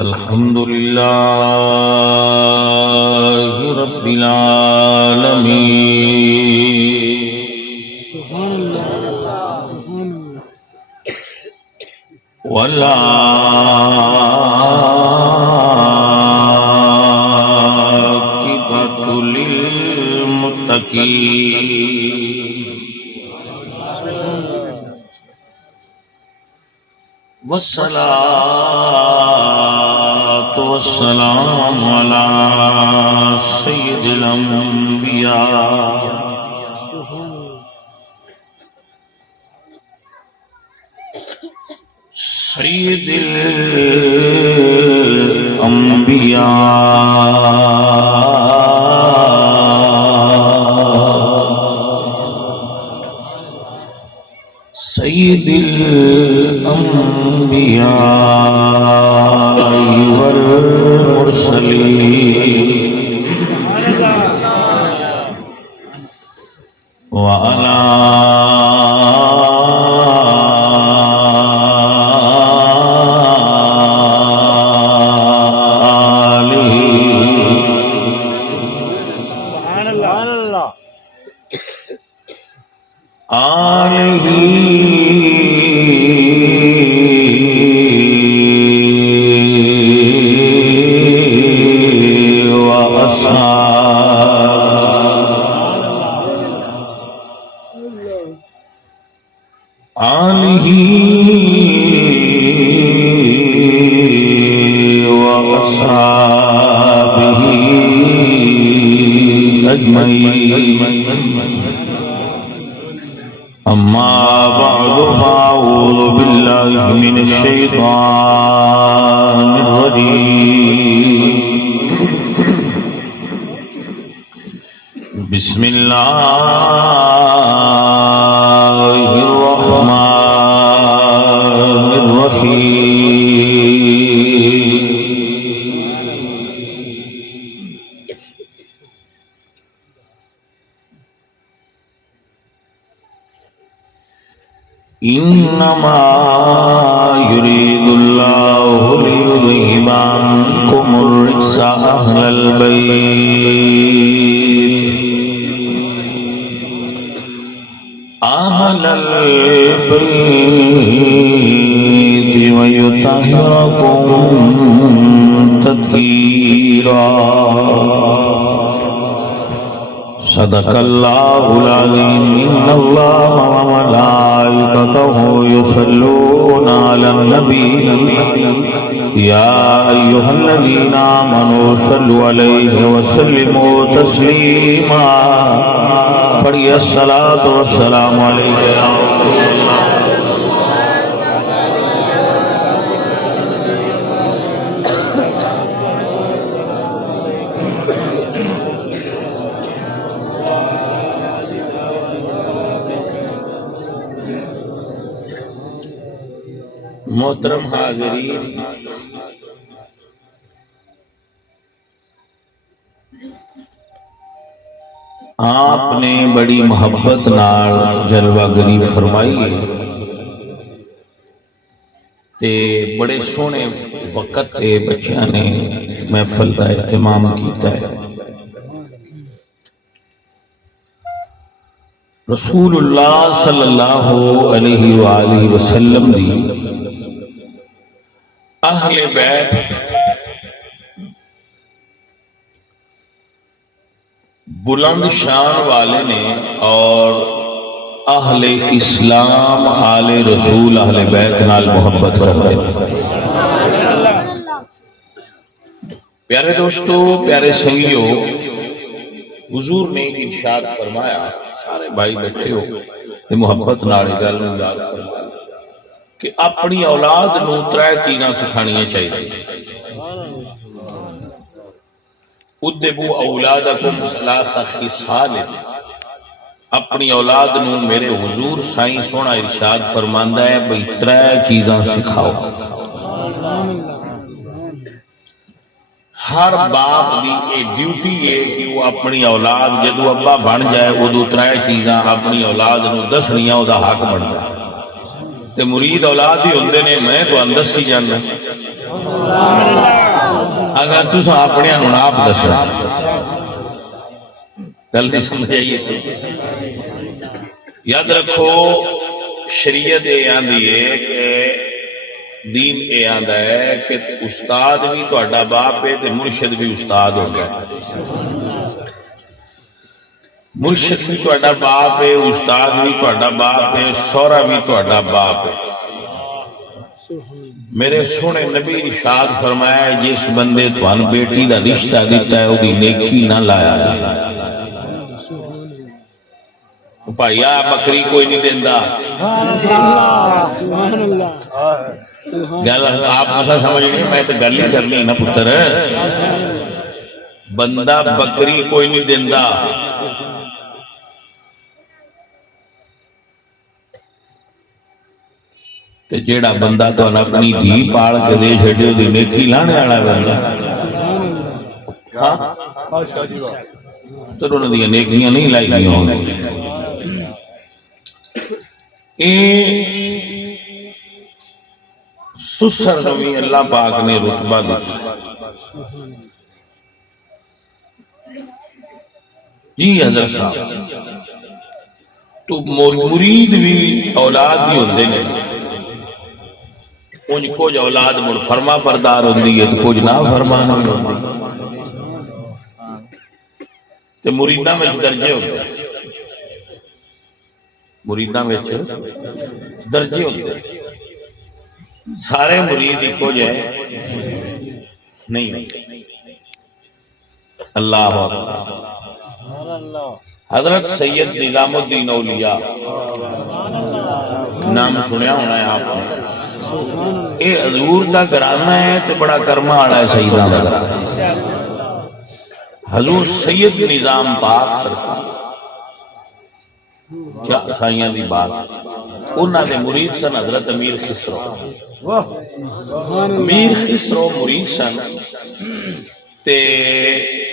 الحمد لله رب العالمين والعاقبة للمتقين والصلاة والسلام على سيد الأنبياء سيد الأنبياء سيد الأنبياء والمرسلين وعلى آله وأصحابه أجمعين أما بعد فأعوذ بالله من الشيطان الرجيم بسم الله الرحمن الرحيم إنما يريد الله ليذهب عنكم الرجس أهل البيت ويطهركم تطهيرا صدق الله العظيم إن الله وملائكته يصلون على النبي يا أيها الذين آمنوا صلوا عليه وسلموا تسليما پڑھیے الصلاۃ والسلام علیہ یا رسول اللہ محترم حاضرین، آپ نے بڑی محبت نال جلوہ گری فرمائی ہے تے بڑے سونے وقت تے بچیاں نے محفل کا اہتمام کیتا ہے۔ رسول اللہ صلی اللہ علیہ وآلہ وسلم دی اہل بیت بلند شان والے نے اور اہل اسلام آل رسول اہل بیت نال محبت کر رہے ہیں۔ پیارے دوستو، پیارے سنگیو، حضور نے ارشاد فرمایا، سارے بھائی بیٹھے ہو کہ محبت نال گل نوں یاد فرمایا کہ اپنی اولاد نوں ترے چیزاں سکھانیاں چاہیے۔ ادبوا اولادکم ثلاث خصال، اپنی اولاد نوں میرے حضور سائیں سونا ارشاد فرماندا ہے بھئی ترے چیزاں سکھاؤ۔ ہر باپ دی یہ ڈیوٹی ہے کہ وہ اپنی اولاد جدو ابا بن جائے ادو ترے چیزاں اپنی اولاد نوں دسنیاں او دا حق بندا ہے۔ تے مرید اولاد ہی ہوندے نے، میں تو دسی جانا اگر تم اپنے آپ دسو گل نہیں سمجھ آئیے یاد رکھو شریعت یہ آندی ہے کہ دین یہ آندا ہے کہ استاد بھی تہاڈا باپ ہے تے مرشد بھی استاد ہو گیا مرشد بھی تہاڈا باپ ہے استاد بھی تہاڈا باپ ہے سورا بھی تہاڈا باپ ہے میرے سونے نبی ارشاد فرمایا جس بندے تھانوں بیٹی دا رشتہ دیتا ہے وہ نیکی نہ لایا بھائیا بکری کوئی نہیں دیندا گل آپ مسا سمجھ نہیں میں تو گل ہی کرنی نا پتر بندہ بکری کوئی نہیں دیندا تے جیڑا بندہ تو اپنی دھی پال کے دے چھڈے دی نیکی لانے والا بندہ ہاں تو انہاں دی نیکیاں نہیں لائی گئی ہوں سسر نوی اللہ پاک نے رتبہ دیتا جی حضرت صاحب تو مرید بھی اولاد بھی ہوندے نے کچھ کچھ اولاد مڑ فرما بردار ہوندی ہے تو کچھ نہ فرمان بھی ہوندی تے مریداں وچ درجے ہوندے مریداں وچ درجے ہوندے سارے مرید ایکو جائے نہیں ہوتے اللہ حضرت سید نظام الدین اولیاء نام سنیا ہونا ہے آپ نے اے حضور دا گھرانہ ہے تو بڑا کرما والا ہے سیدہ دا گھرانہ حضور سید نظام پاک سرکار کیا سائیاں دی بات انہاں دے مرید سن حضرت امیر خسرو امیر خسرو مرید سن تے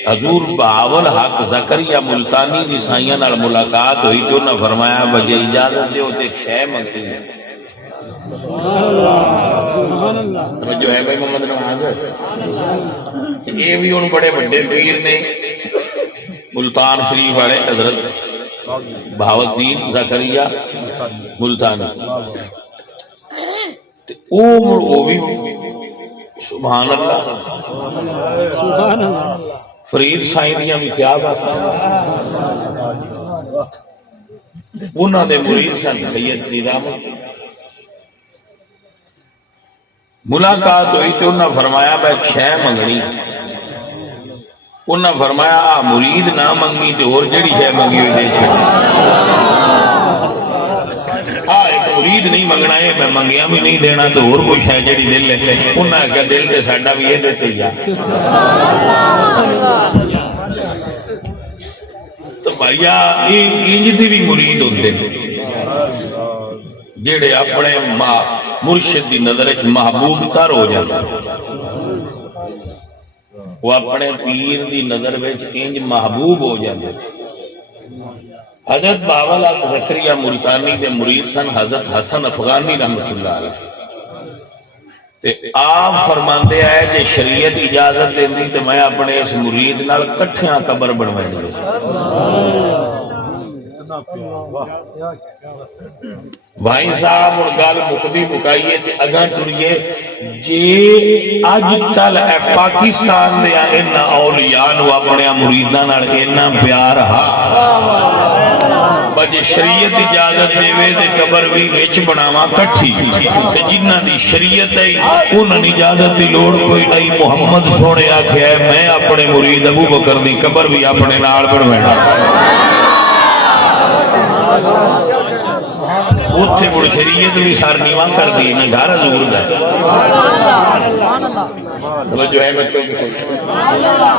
حضور بہاول حق زکریا ملتانی دی سائیاں نال ملاقات ہوئی تو انہاں فرمایا بجے اجازت دیو تے ایک شے منگنی ہے جو ہے بھائی محمد نواز یہ بھی ان بڑے بڑے پیر نے ملتان شریف والے حضرت بہاؤالدین زکریا ملتانی او بھی سبحان اللہ فرید سائنیاں بھی کیا بات انہاں دے مرید سن سید نظام ملاقات ہوئی تو انہاں فرمایا میں ایک شے منگنی انہاں فرمایا آ مرید نہ منگنی تو اور جڑی شے منگی ہوئی دے چھڑ ایک مرید نہیں منگنا ہے میں منگیاں بھی نہیں دینا تو اور کوئی شے جڑی دل لے انہاں کہا دل دے ساڈا بھی یہ دیتے یا تو بھائیا انج دی بھی مرید ہوندے جڑے اپنے مرشد دی نظر وچ محبوب تر ہو جاندے وہ اپنے پیر دی نظر وچ انج محبوب ہو جاندے حضرت بہاول حق زکریا ملتانی دے مرید سن حضرت حسن افغانی رحمۃ اللہ علیہ تے آپ فرماندے آئے جے شریعت اجازت دیندی تے میں اپنے اس مرید نال کٹھیاں قبر بنوائیں بھائی صاحب اور گال مقدی مکائیے تے اگاں ٹریے جے آج کل پاکستان دے اینا اولیاء نو اپنے مریداں نال اینا پیار ہا بجے شریعت اجازت دے وے تے قبر بھی وچ بناواں کٹھی تے جنہاں دی شریعت ہے انہاں دی اجازت دی لوڑ کوئی نہیں محمد سونے آکھیا ہے میں اپنے مرید ابو بکر دی قبر بھی اپنے نال بنوانا اتھے مڑ شریعت بھی سار نیواں کر دی میں گھر حضور دا جو ہے بچوں کی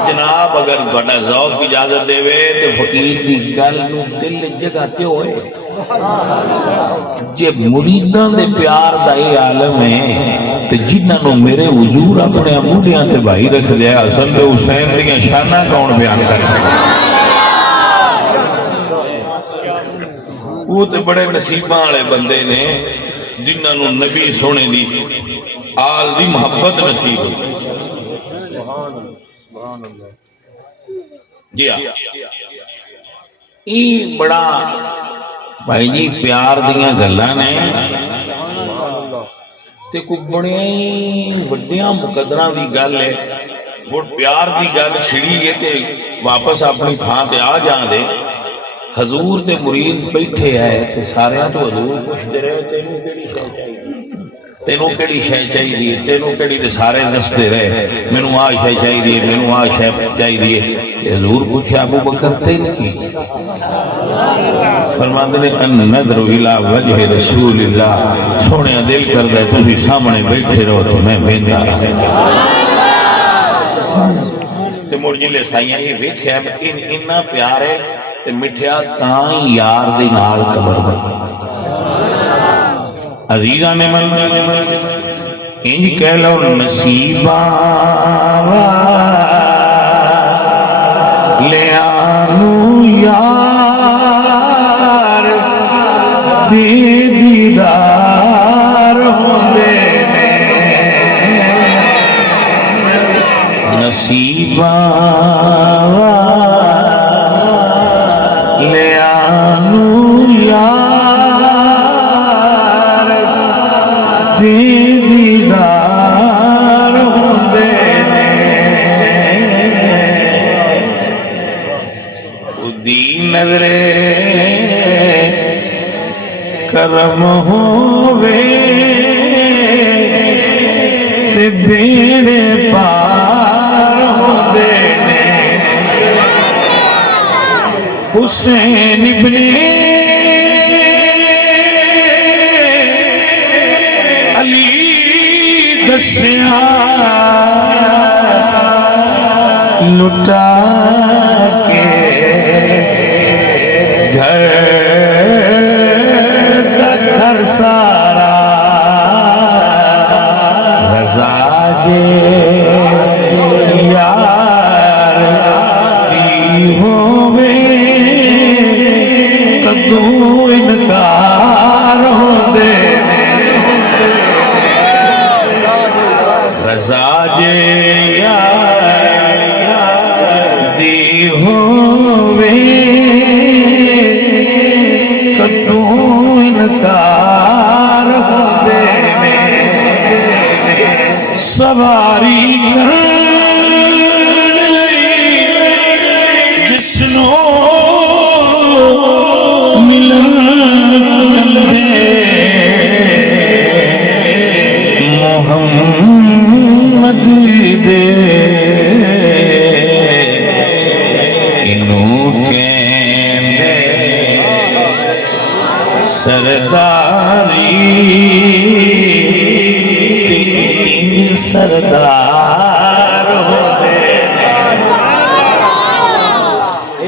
جناب اگر بڑا ذوق اجازت دے وے تو فقیر دی گل نو دل جگاتے ہوئے جے مریداں دے پیار دا اے عالم ہے تے جنہاں نو میرے حضور اپنے موڈیاں تے بھائی رکھ دیا حسن تے حسین دیاں شاناں کون بیان کر سکے وہ تے بڑے نصیباں والے بندے نے جنہاں نو نبی سونے دی آل دی محبت نصیب جی ہاں یہ بڑا بھائی جی پیار دیاں گلاں نے تے کوئی بڑیاں وڈیاں مقدراں دی گل ہے اور پیار دی گل چھڑی ہے تے واپس اپنی تھاں تے آ جان دے حضور تے مرید بیٹھے آئے تے ساریاں تو حضور پوچھتے رہے تینوں کیڑی شے چاہیے تینوں کیڑی شے چاہیے تینوں کیڑی تے سارے دستے رہے مینوں آ شے چاہیے مینوں آ شے چاہیے حضور پوچھے ابو بکر تین کی فرماتے نے ان نظر الى وجہ رسول اللہ سونے دل کردا ہے تسی سامنے بیٹھے رہو تو میں ویندا تے مڑ جلے سائیاں یہ ویکھیا اننا پیار ہے تے مٹھیا تاں یار دے نال قبر بن عزیزاں نے من انج کہہ لو نصیباں لے آنو یار دے دیدار ہوندے نے نصیباں لے آنو یار دے دیدار ہوندے نے دی نظرے کرم ہووے تے بیڑے پار ہوندے نے حسین ابن علی دسیا لٹا کے گھر گھر سارا رضا دے یار دی ہووے کدو انکار ہوندے رضا دے یار دی ہووے کدو انکار ہوندے سواری کر جسنو ملن دے محمد دے انہوں کہندے سرداری سردار ہوتے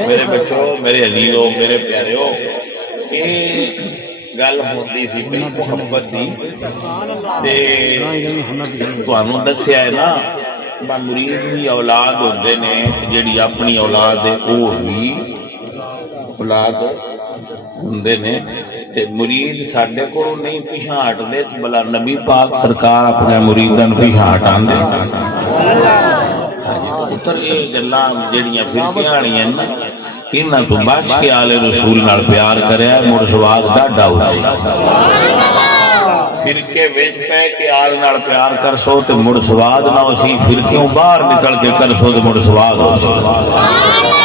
میرے بچوں میرے عزیزوں میرے پیاریوں یہ گل ہوندی سی بڑی محبت دی تے تانوں دسیا ہے نا مرید دی اولاد ہوندے نے جیڑی اپنی اولاد ہے او بھی اولاد ہوندے نے تے مرید ساڈے کولوں نہیں پیچھے ہٹدے بلا نبی پاک سرکار اپنے مریداں نوں پیچھے ہٹاندے پتر یہ گلاں جڑیاں فرقیاں والیاں نا انہاں تو بچ کے آل رسول نال پیار کریا مڑ سواد ڈاڈا ہوسی فرقے وچ پے کے آل نال پیار کرسو تے مڑ سواد نہ ہوسی فرقیوں باہر نکل کے کرسو تے مڑ سواد ہوسی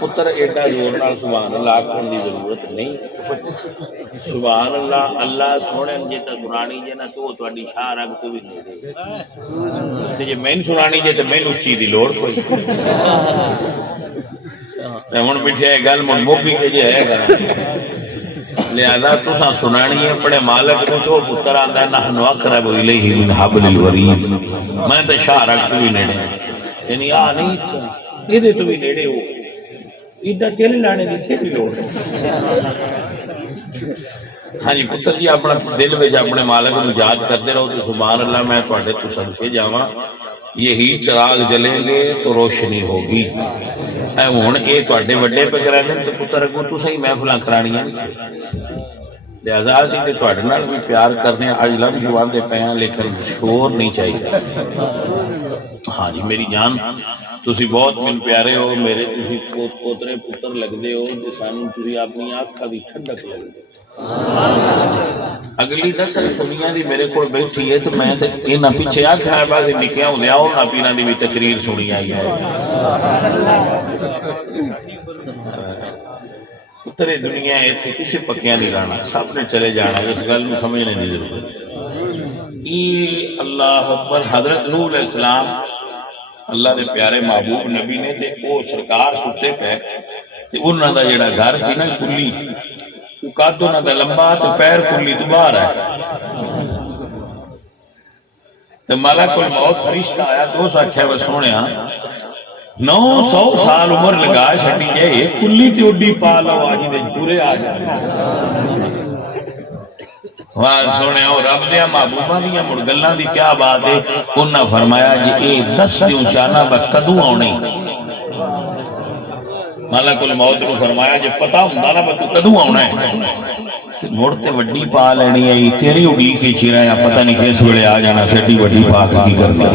پتر ایڈا زور نال سبحان اللہ آکھن دی ضرورت نہیں سبحان اللہ اللہ سونے جے تے سنانی جے نا تو تہاڈی شاہ رگ تو بھی نہیں تے جے مین سنانی جے تے مین اچھی دی لوڑ کوئی ہن بٹھیا گل مکی کے جے ہے گا لہذا تساں سنانی ہے اپنے مالک کو تو پتر آندا نحن اقرب الیہ من حبل الورید میں تے شاہ رگ تو بھی نیڑے یعنی آ نہیں ایدے تو بھی نیڑے ہو ایڈا تیل لانے دی تھی لوڑ ہاں جی پتر جی اپنا دل وچ اپنے مالک کو یاد کرتے رہو تو سبحان اللہ میں تواڈے تو صدقے جاواں یہی چراغ جلیں گے تو روشنی ہوگی ہن اے تواڈے وڈے پہ کراندے تو پتر اگوں تساں ہی محفلاں کرانیاں لہذا اسی تے تواڈے نال بھی پیار کرنے اج لب جوان دے پے ہیں لیکن شور نہیں چاہیے. ہاں جی میری جان تسی بہت من پیارے ہو میرے، تسی پوترے پتر لگدے ہو تے سانوں تسی اپنی آنکھاں دی ٹھنڈک لگدے. اگلی نسل دنیا دی میرے کول بیٹھی ہے تو میں تے انہاں پیچھے آکھنا ہے بس نکیاں ہوندیاں انہاں پیراں دی بھی تقریر سنی آئی ہے. پترے دنیا ایتھے کسے پکیاں نہیں رہنا، سب نے چلے جانا، اس گل نوں سمجھنے دی ضرورت ہے. یہ اللہ اکبر. حضرت نوح علیہ السلام اللہ دے پیارے محبوب نبی نے تے او سرکار ستے پے تے انہاں دا جڑا گھر سی نا کلی او قد انہاں دا لمبا تے پیر کلی تو باہر ہے. تے ملک الموت فرشتہ آیا تو اس آکھیا وہ سونیا 900 سال عمر لگا چھڈی جائے کلی تے اڈی پا لو آج دے پورے آ جائے. واہ سونے او رب دیا محبوباں دیا مڑ گلاں دی کیا بات ہے. انہاں فرمایا جی اے 10 دیوں شانہ با کدوں آنے. ملک الموت نے فرمایا جی پتہ ہوندا نا تو کدوں آنا ہے مڑ تے وڈی پا لینی ہے تیری اڈی کے چیرا یا پتہ نہیں کس ویلے آ جانا سیڈی وڈی پا کے کی کرنی.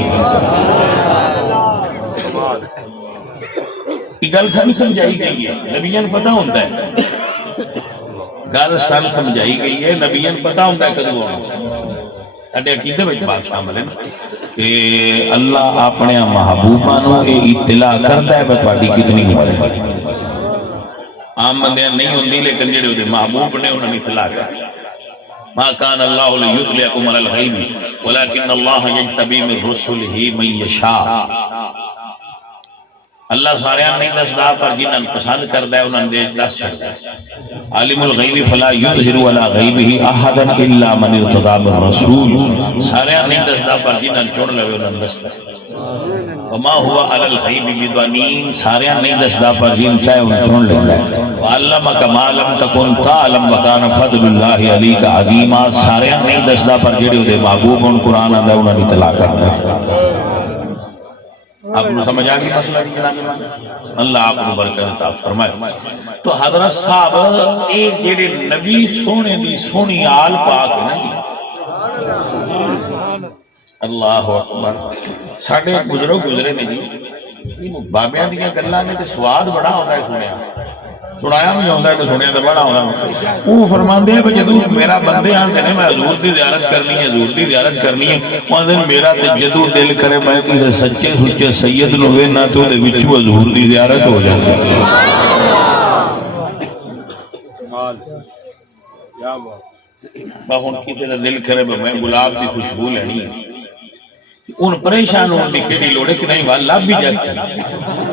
یہ گل سن سمجھائی گئی ہے نبیان پتہ ہوتا ہے. گل سن سمجھائی گئی ہے نبیان پتہ ہوتا ہے کدوں آنا. اڈے عقیدے وچ بات شامل ہے کہ اللہ اپنے محبوباں نو اے اطلاع کرتا ہے کہ تہاڈی کتنی عمر ہے. عام بندیاں نہیں ہوندی لیکن جڑے دے محبوب نے انہاں نے اطلاع کر ما کان اللہ لیطلعکم علی الغیب ولکن اللہ یجتبی من رسلہ من یشاء. اللہ سارے نہیں دسدا پر جنہاں پسند کردا ہے انہاں دے دس چھڑدا ہے. عالم الغیب فلا یظہر علی غیبہ احدا الا من ارتضی من رسول. سارے نہیں دسدا پر جنہاں چن لوے انہاں دسدا. وما هو علی الغیب بضنین. سارے نہیں دسدا پر جن چاہے ان چن لیندا ہے. وعلمک ما لم تکن تعلم وکان فضل اللہ علیک عظیما. سارے نہیں دسدا پر جڑے دے محبوب ان قرآن دا انہاں دی اطلاع کردا ہے. آپ نے سمجھ آگی مسئلہ جناب اللہ آپ کو برکت عطا فرمائے. تو حضرت صاحب ایک جڑے نبی سونے دی سونی آل پاک ہے نا جی. اللہ اکبر. ساڑھے گزرے نے جی بابیاں دیاں گلاں نے تے سواد بڑا ہوتا ہے سنیا سنایا بھی ہوتا ہے تو سنیا تو بڑا ہوتا ہے. وہ فرماندے ہیں کہ جدو میرا بندے آتے ہیں میں حضور دی زیارت کرنی ہے حضور دی زیارت کرنی ہے وہ میرا جدو دل کرے میں کہ سچے سچے سید نو وینا تو دے وچوں حضور دی زیارت ہو جاتی ہے. میں ہن کسی دا دل کرے میں گلاب دی خوشبو لینی ہے ان پریشان ہون دی کیڑی لوڑ ہے کہ نہیں والا بھی جیسے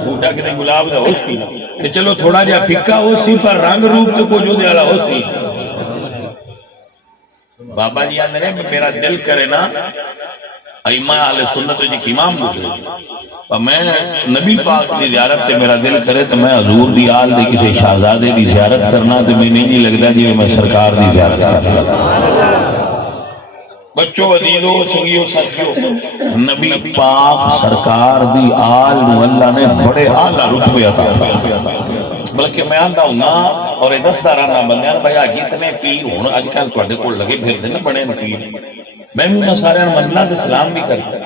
بوٹا کہ نہیں گلاب دا ہو سی تے چلو تھوڑا جہا پھکا ہو سی پر رنگ روپ تو کو جو دے والا ہو سی. بابا جی آندے نے میرا دل کرے نا ائمہ اہل سنت جی امام ہو گئے میں نبی پاک دی زیارت تے میرا دل کرے تو میں حضور دی آل دے کسی شہزادے دی زیارت کرنا تے میں نہیں لگدا جی میں سرکار دی زیارت کرنا. بچوں عزیزوں سنگیوں ساتھیوں نبی پاک سرکار دی آل اللہ نے بڑے اعلیٰ رتبے عطا فرمائے. بلکہ میں آندا ہوں نا اور دسدا رہنا بندیاں بھائی جتنے پیر ہون اج کل تواڈے کول لگے پھردے نا بڑے پیر میں بھی انہاں سارے مننا تے سلام بھی کرتا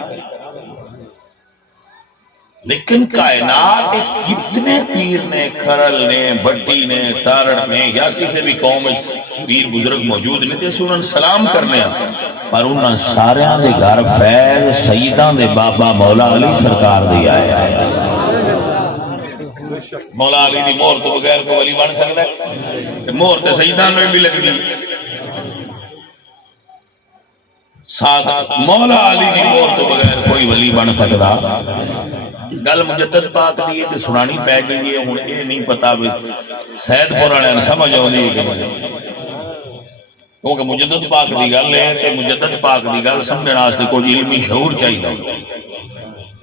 لیکن کائنات جتنے پیر نے کھرل نے بھٹی نے تارڑ نے یا کسی بھی قوم پیر بزرگ موجود نے تے انہاں سلام کرنے پر انہاں سارے دے گھر فیض سیداں دے بابا مولا علی سرکار دی آیا ہے. مولا علی دی مہر تو بغیر کو ولی بن سکتا ہے مہر تے سیداں میں بھی لگ دی ساتھ مولا علی دی مہر تو بغیر کوئی ولی بن سکتا. گل مجدد پاک دی ہے کہ سنانی پہ گئی ہے ہن یہ نہیں پتا بھی سید پور والے سمجھ آؤندی ہے کیونکہ مجدد پاک دی گل ہے تے مجدد پاک دی گل سمجھنے واسطے کوئی علمی شعور چاہیے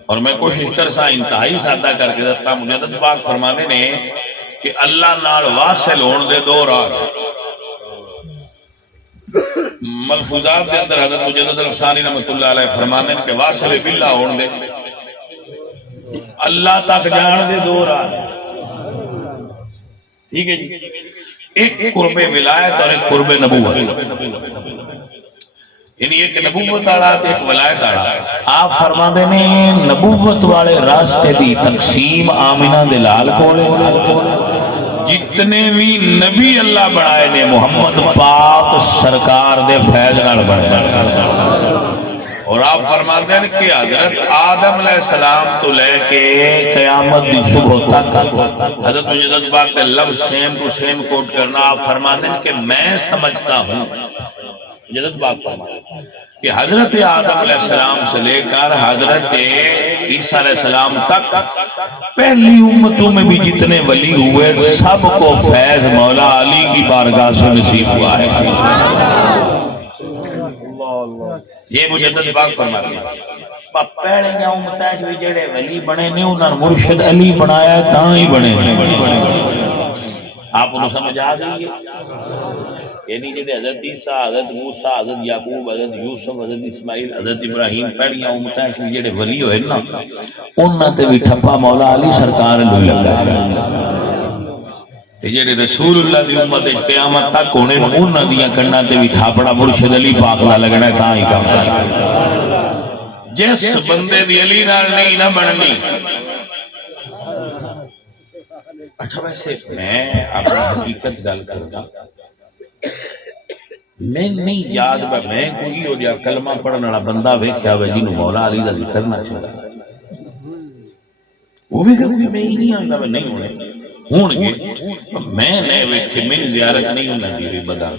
اور میں کوشش کرسا انتہائی سادہ کر کے دستا. مجدد پاک فرماتے نے کہ اللہ نال واصل ہون دے دو راہ ملفوظات دے اندر حضرت مجدد الفسانی رحمۃ اللہ علیہ فرماتے ہیں کہ واصل باللہ ہون دے اللہ تک جان دے دو راہ. ٹھیک ہے جی ایک قرب ولایت اور ایک قرب نبوت، یعنی ایک نبوت والا تے ایک ولایت والا۔ آپ فرماندے نے نبوت والے راستے دی تقسیم آمنہ دے لال کولے، جتنے بھی نبی اللہ بنائے نے محمد پاک سرکار دے فیض نال بنائے۔ اور آپ فرماتے ہیں کہ حضرت آدم علیہ السلام تو لے کے قیامت دی صبح تک حضرت مجدد پاک دے لفظ سیم کو سیم کوٹ کرنا، آپ فرماتے ہیں کہ میں سمجھتا ہوں، مجدد پاک فرماتے ہیں کہ حضرت آدم علیہ السلام سے لے کر حضرت عیسیٰ علیہ السلام تک پہلی امتوں میں بھی جتنے ولی ہوئے سب کو فیض مولا علی کی بارگاہ سے نصیب ہوا ہے۔ یہ مجدد پاک فرماتے ہیں پہلے گیا امتہ جو جڑے ولی بنے نے انہوں نے مرشد علی بنایا تاں ہی بنے۔ آپ انہوں سمجھ آ گئی ہے، یعنی جڑے حضرت عیسیٰ، حضرت موسیٰ، حضرت یعقوب، حضرت یوسف، حضرت اسماعیل، حضرت ابراہیم پہلے امتہ جو جڑے ولی ہوئے نا انہوں نے بھی ٹھپا مولا علی سرکار لوگ لگا ہے۔ جیڑے رسول اللہ دی امت قیامت تک ہونے انہاں دیاں کناں تے بھی تھاپڑا مرشد علی پاک نہ لگنا ہے تاں ہی کام کرنا۔ جس بندے دی علی نال نہیں نہ بننی۔ اچھا ویسے میں اپنی حقیقت گل کردا، میں نہیں یاد میں کوئی ہو جا کلمہ پڑھن والا بندہ ویکھیا ہوئے جنوں مولا علی دا ذکر نہ چاہتا، وہ بھی کوئی میں ہی نہیں آندا میں نہیں ہونے ہون گے، میں نے ویکھے میری زیارت نہیں ہونا دی ہوئی بدا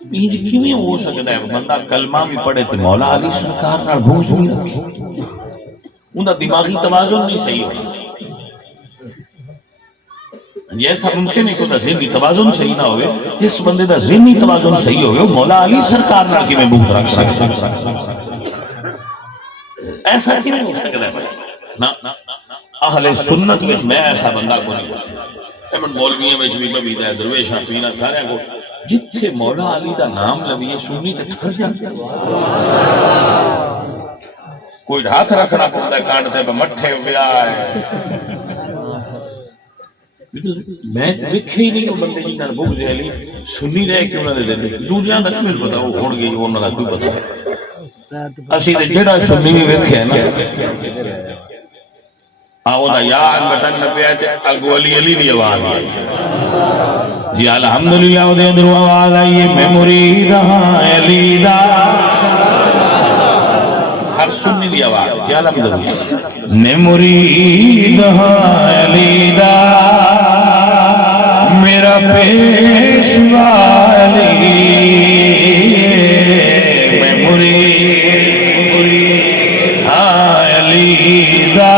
یہ کیویں ہو سکتا ہے بندہ کلمہ بھی پڑھے تے مولا علی سرکار نال بغض نہیں رکھے، انہاں دماغی توازن نہیں صحیح ہونا۔ یہ ایسا ممکن ہے کہ وہ ذہنی توازن صحیح نہ ہوئے، جس بندے دا ذہنی توازن صحیح ہوئے وہ مولا علی سرکار نال کی میں بغض رکھ سکتا، ایسا کیویں ہو سکتا ہے؟ نا اہل سنت میں میں ایسا بندہ کو نہیں ہوتا، ایمن مولویوں میں بھی کبھی دے درویشاں پینا سارے کو جتھے مولا علی دا نام لبیے سنی تے ٹھر جاتے، کوئی ہاتھ رکھنا پڑتا ہے کانٹتے پہ مٹھے پیا ہے۔ میں دیکھے ہی نہیں وہ بندے جی نال بغض علی سنی رہے کہ انہوں نے دے دنیا دا کیوں پتا وہ ہون گئی انہوں نے کوئی پتا اسی تے جڑا سنی بھی ویکھیا نا آودا یا بٹن نہ پیا تے اگو علی علی دی آواز آئی جی الحمدللہ او دے اندروں آواز آئی میں مرید ہاں علی دا، ہر سنی دی آواز جی الحمدللہ میں مرید ہاں علی دا، میرا پیشوا علی، میں مرید ہاں علی دا،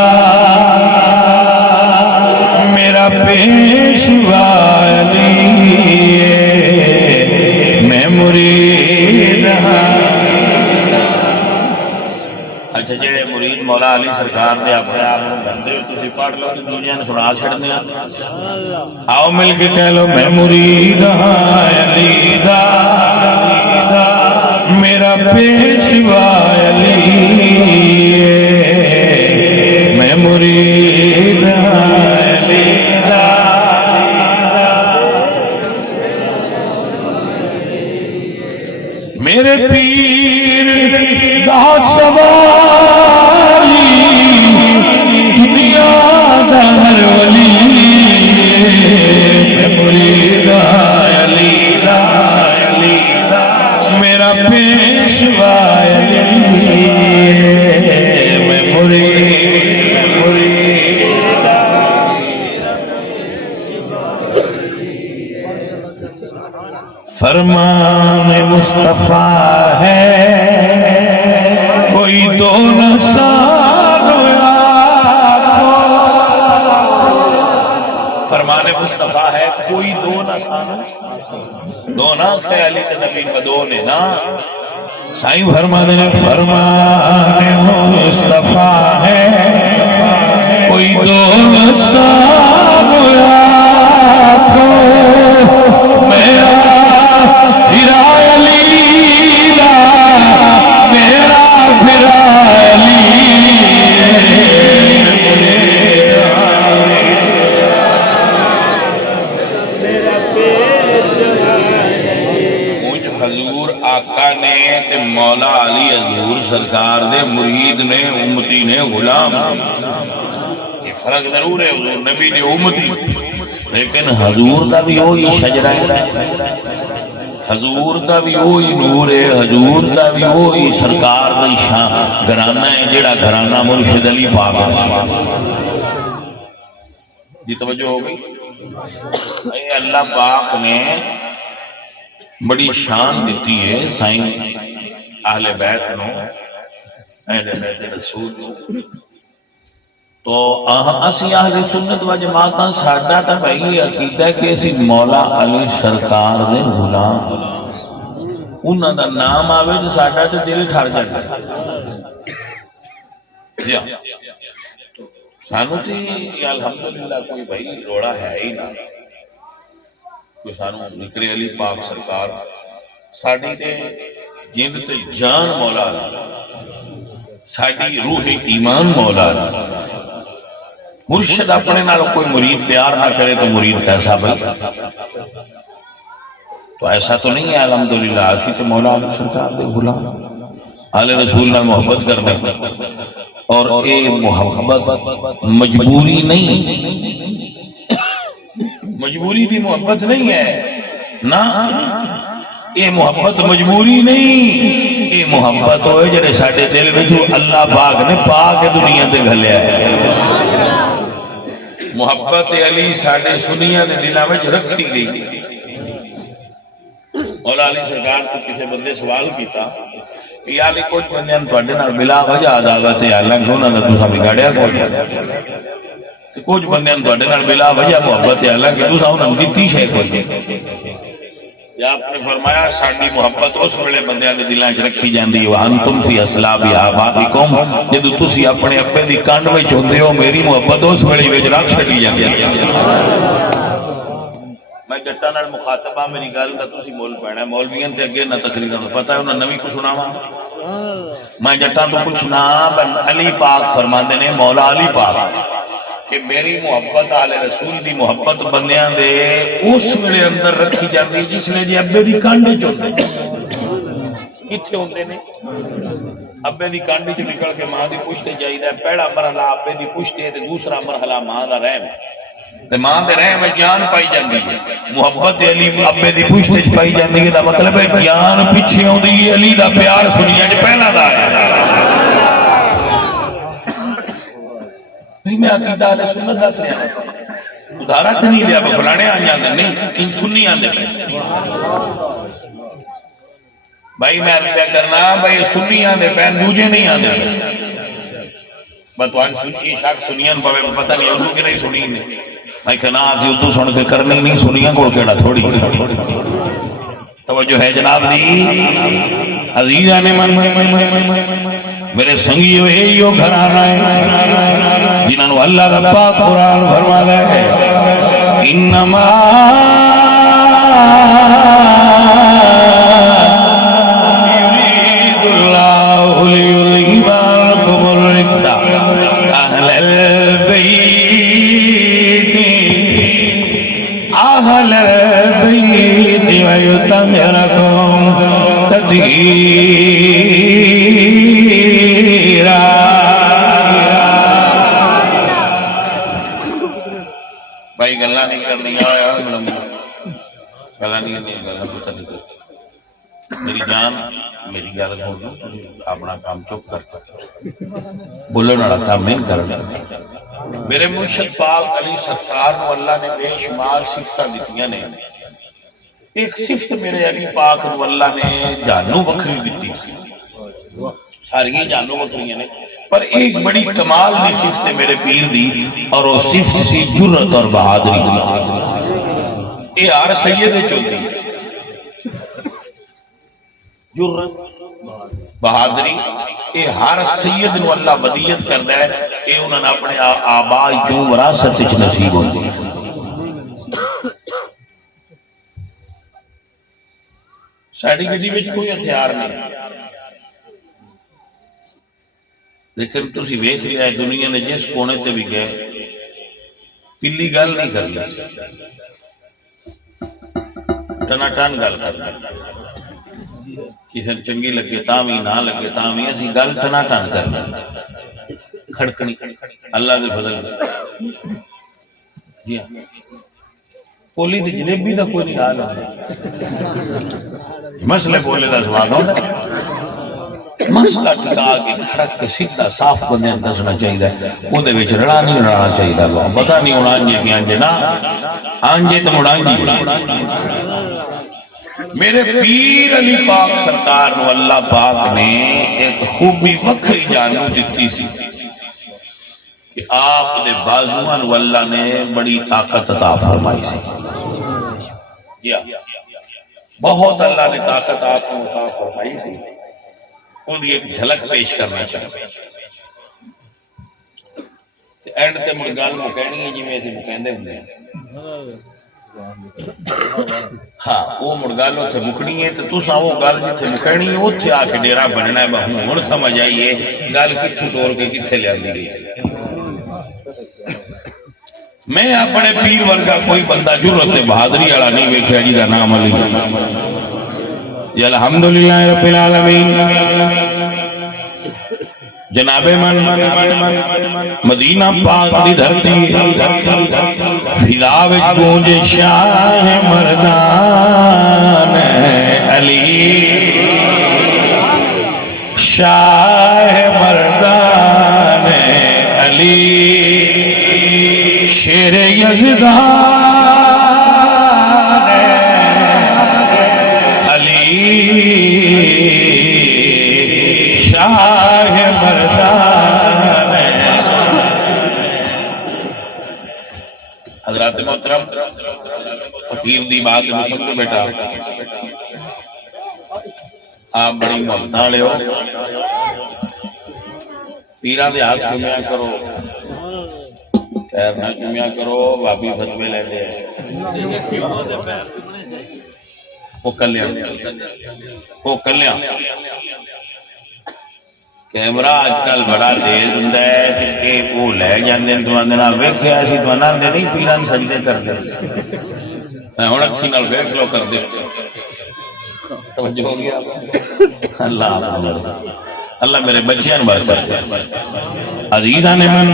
میرا پیشوا علی، میں مرید ہاں۔ اچھا جڑے مرید مولا علی سرکار دے اپنے آپ کو بندے تسی پڑھ لو تے دنیا نے سنا چھڑنے آؤ مل کے کہہ لو میں مرید ہاں علی دا، میرا پیشوا علی، میں مرید ہاں علی دا۔ میرے پیر دہت سواری دنیا دا ہر ولی، میں مرید علی دا، میرا پیشوا علی، میں مرید فرمان مصطفیٰ ہے کوئی دو نہ سانویا، فرمان مصطفیٰ ہے کوئی دو نہ سانو، دو نہ خیالی تے نبی کا دو نے نا سائیں فرمانے نے فرمان مصطفیٰ ہے کوئی دو نہ سانویا، میرا پھرا علی دا، میرا پھرا علی، مرید نے امتی نے غلام یہ فرق ضرور ہے حضور نبی نے امتی لیکن حضور دا بھی وہی شجرہ ہے حضور دا بھی وہی نور ہے حضور دا بھی وہی سرکار دا شان گھرانہ ہے جڑا گھرانہ مرشد علی پاک جی توجہ ہو گئی اے اللہ پاک نے بڑی شان دیتی ہے سائیں اہل بیت نو اہل بیت رسول نو تو اسی اہل سنت و جماعت ساڈا تا بھائی عقیدہ ہے کہ اسی مولا علی سرکار دے غلام انہاں دا نام آوے تو ساڈا تے دل ٹھر جاندا جی سانو تے الحمدللہ کوئی بھائی روڑا ہے ہی نہ کوئی سانو ذکر علی پاک سرکار ساڈی تے جند تے جان مولا ساڈی روح ایمان مولا مرشد اپنے نال کوئی مرید پیار نہ کرے تو مرید کیسا بھائی تو ایسا تو نہیں ہے الحمدللہ اسی تو مولا علی سرکار دے غلام آل رسول نال محبت کر دیں اور اے محبت مجبوری نہیں مجبوری دی محبت نہیں ہے نا اے محبت مجبوری نہیں اے محبت ہوئے جنہیں ساڑھے دل میں جو اللہ پاک نے پاک دنیا دے گھلیا ہے محبت علی ساڑھے سنیا دے دلہ میں رکھی گئی مولا علی سرکار کو کسی بندے سوال کیتا کہ یا علی کچھ بندے ہم پڑھنے نہ بلا وجہ عدالت ہے اللہ کیوں نہ تو سا بگاڑیا کھول جاتا کچھ بندے ہم پڑھنے نہ بلا وجہ محبت ہے اللہ کی تو سا انہوں نے دیتی شے کھول جاتا یا آپ نے فرمایا ساڑھی محبت اس ویلے بندیاں دے دلان چ رکھی جاندی وانتم فی اسلاب آبائکم جدو تسی اپنے ابے دی کانڈ میں چوندے ہو میری محبت اس ویلے وچ رکھ چھڈی جاندی میں جٹاں نال مخاطبہ میری گل دا تسی مول پینا مولویاں تے اگے نہ تقریراں پتہ ہے انہاں نویں کو سناواں میں جٹاں تو پوچھنا علی پاک فرماندے نے مولا علی پاک کہ میری محبت آل رسول دی محبت بندیاں دے اس ویلے اندر رکھی جاتی جس نے جی ابے دی کانڈے چوندے کتھے ہوندے نے ابے دی کانڈی چ نکل کے ماں دی پشت جائیدا پہلا مرحلہ ابے دی پشت ہے تے دوسرا مرحلہ ماں دا رحم تے ماں دے رحم وچ جان پائی جاندی ہے محبت علی ابے دی پشت وچ پائی جاندی ہے دا مطلب ہے جان پیچھے ہوندی ہے علی دا پیار سنیا وچ پہلا دا ہے میں عقیدہ علیہ سنت دس رہا ہوں ادارت نہیں لیا فلانے آن جاندے نہیں ان سنی آندے بھائی میں پیا کرنا بھائی سنی آندے پین دوجے نہیں آندے بتوان سنی شاک سنیاں پاوے پتہ نہیں اردو کے نہیں سنی میں کہنا آسی اردو سن کے کرنی نہیں سنیاں کو کیڑا تھوڑی توجہ ہے جناب دی عزیزہ نے من میرے سنگیو ایو گھر آنا ہے جنہوں اللہ کا پاک قرآن فرما دے انما یرید اللہ لیذہب عنکم الرجس اہل البیت ویطہرکم تطہیرا بھائی گلہ نہیں کرنی آیا گلہ نہیں کرنی گلہ پتہ نہیں کرنی میری جان میری گل کھولنا اپنا کام چپ کرتا بولو نڑا کام نہیں کرنا میرے مرشد پاک علی سرکار کو اللہ نے بے شمار صفتہ دیتیاں نے ایک صفت میرے علی پاک کو اللہ نے جانو بکری دیتی ساری جانو بکریاں نے پر ایک بڑی کمال دی صفت میرے پیر دی اور وہ صفت سی جرت اور بہادری دی اے ہر سید چوتی جرت بہادری اے ہر سید نو اللہ ودیت کردا ہے اے انہاں نے اپنے آباء جو وراثت وچ نصیب ہوندی ساڈی گڈی وچ کوئی ہتھیار نہیں لیکن تسی ویکھ لیا دنیا نے جس کونے تے بھی گئے پلی گل نہیں کرنی ٹنا ٹن گل کرنا کسی نے چنگی لگے تاں بھی نہ لگے تاں بھی اسی گل ٹنا ٹن کرنا کھڑکنی اللہ دے فضل جی ہاں پولی تے جلیبی دا کوئی نہیں حال مسئلے بولے دا سواد ہوتا مسئلہ ٹکا کے کھڑک کے سیدھا صاف بندے دسنا چاہیے وہ دے وچ رڑا نہیں رڑانا چاہیے پتہ نہیں ہونا آنجے کی آنجے نا آنجے تو مڑانجی میرے پیر علی پاک سرکار نو اللہ پاک نے ایک خوبی وکھری جانو دیتی سی کہ آپ دے بازوان و اللہ نے بڑی طاقت عطا فرمائی سی بہت اللہ نے طاقت آپ کو عطا فرمائی سی ان کی ایک جھلک پیش کرنا چاہتے اینڈ تے مرگال مکینی ہے جی میں اسے مکیندے ہوندے ہیں ہاں وہ مرگالوں تھے مکنی ہے تو تُسا وہ گال جی تھے مکینی ہے وہ تھے آکے ڈیرہ بننا ہے بہوں ہون سمجھ آئیے گال کتھو ٹور کے کتھے لیا دی گئی میں اپنے پیر ورگا کوئی بندہ جرت بہادری والا نہیں ویکھیا جی دا نام علی جی الحمدللہ رب العالمین جناب من مدینہ پاک دی دھرتی فضا وچ گونج شاہ مردان علی شاہ مردان علی شیر یزدان علی شاہ مردان حضرات محترم فقیر دی بات میں سمجھو بیٹا آپ بڑی محبتاں لے ہو پیران دے ہاتھ سمیا کرو خیر نہ چمیا کرو بابی فتوے لے دے وہ کلیاں کیمرہ آج کل بڑا تیز ہوندا ہے کہ وہ لے جاندے تو آندے نال ویکھیا اسی تو آندے نہیں پیران سجدے کر دے ہن اکھی نال ویکھ لو کر دے توجہ ہو گیا اللہ میرے بچیاں برکت دے عزیزان من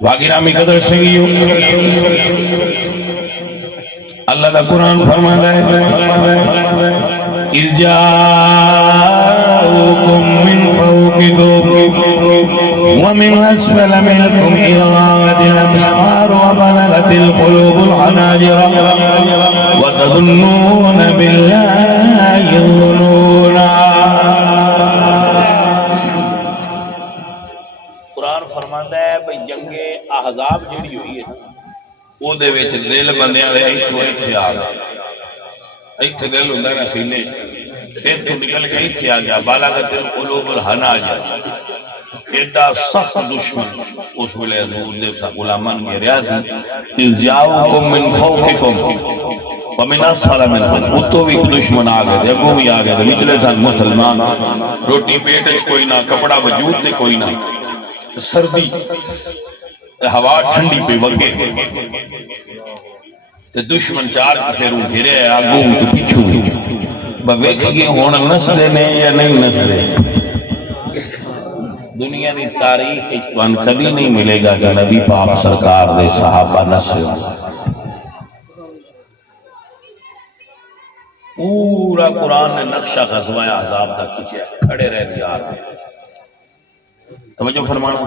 واگرامی قدر سنگیو اللہ دا قرآن فرماتا ہے اِذْ جَاءُوكُم مِّن فَوْقِكُمْ وَمِنْ أَسْفَلَ مِنْكُمْ إِذْ زَاغَتِ الْأَبْصَارُ وَبَلَغَتِ الْقُلُوبُ الْحَنَاجِرَ وَتَظُنُّونَ بِاللَّهِ الظُّنُونَ قرآن فرماتا ہے بھئی جنگ احزاب جڑی ہوئی ہے وہ دے وچ دل بندیاں دے ایتھوں ایتھے آ گئے ایتھے دل ہوندا نا سینے ایتھوں نکل کے ایتھے آ گیا بالغت القلوب الحناجر ایڈا سخت دشمن اس ویلے حضور دے غلامان گھیریا سی جاؤکم من فوقکم ومن اسفل منکم اتو بھی دشمن آ گئے اگوں بھی آ گئے نکلے سن مسلمان روٹی پیٹ وچ کوئی نہ کپڑا وجود تے کوئی نہ سردی ہوا ٹھنڈی پہ وگے تے دشمن چار کسے رو گھرے آگوں تو پیچھو بویکھئے ہونا نسدے نے یا نہیں نسدے دنیا دی تاریخ اچوان کبھی نہیں ملے گا کہ نبی پاک سرکار دے صحابہ نسل پورا قرآن نے نقشہ غزوہ احزاب تک کھچیا کھڑے رہ دیا توجہ فرمانا